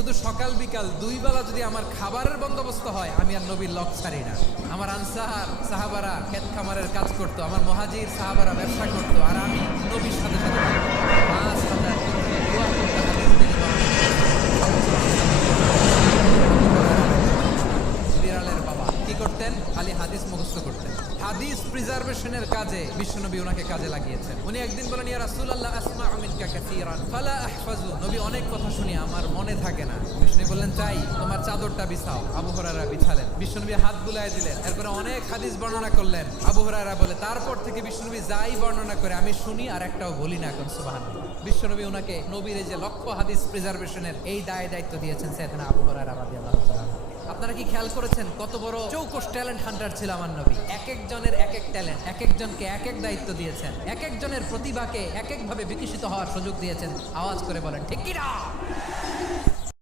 শুধু সকাল বিকাল দুই বেলা যদি আমার খাবারের বন্দোবস্ত হয়, আমি আর নবীর লক ছাড়ি না। আমার আনসার সাহাবারা ক্ষেত খামারের কাজ করতো, আমার মুহাজির সাহাবারা ব্যবসা করতো, আর আমি নবীর সাথে সাথে থাকতাম। 5,000 দোয়া করতে হাদিস তিনি বিড়ালের বাবা কি করতেন? খালি হাদিস মুখস্থ করতেন। হাদিস প্রিজার্ভেশনের কাজে বিশ্বনবী ওনাকে কাজে লাগিয়েছেন। উনি একদিন বলেন, ইয়া রাসূলুল্লাহ আসমাউ মিনকা কাসীরান ফালা আহফাজু। নবী অনেক কথা শুনি, আমার মনে থাকে না। বিশ্বনবী বললেন, চাই তোমার চাদরটা বিছাও। আবু হুরায়রা বিছালেন, বিশ্বনবী হাত বুলায় দিলেন, এরপরে অনেক হাদিস বর্ণনা করলেন। আবু হুরায়রা বলে, তারপর থেকে বিশ্বনবী যাই বর্ণনা করে আমি শুনি আর একটাও বলি না। এখন সুবহানাল্লাহ। বিশ্বনবী ওনাকে নবীর এই যে লক্ষ হাদিস প্রিজার্ভেশনের এই দায়িত্ব দিয়েছেন সাইয়েদনা আবু হুরায়রা রাদিয়াল্লাহু তাআলা। আপনারা কি খেয়াল করেছেন কত বড় চৌকস ট্যালেন্ট হান্টার ছিল আমার নবী? এক একজনের এক এক ট্যালেন্ট, এক একজনকে এক এক দায়িত্ব দিয়েছেন, এক একজনের প্রতিভাকে এক একভাবে বিকশিত হওয়ার সুযোগ দিয়েছেন। আওয়াজ করে বলেন ঠিক কি না?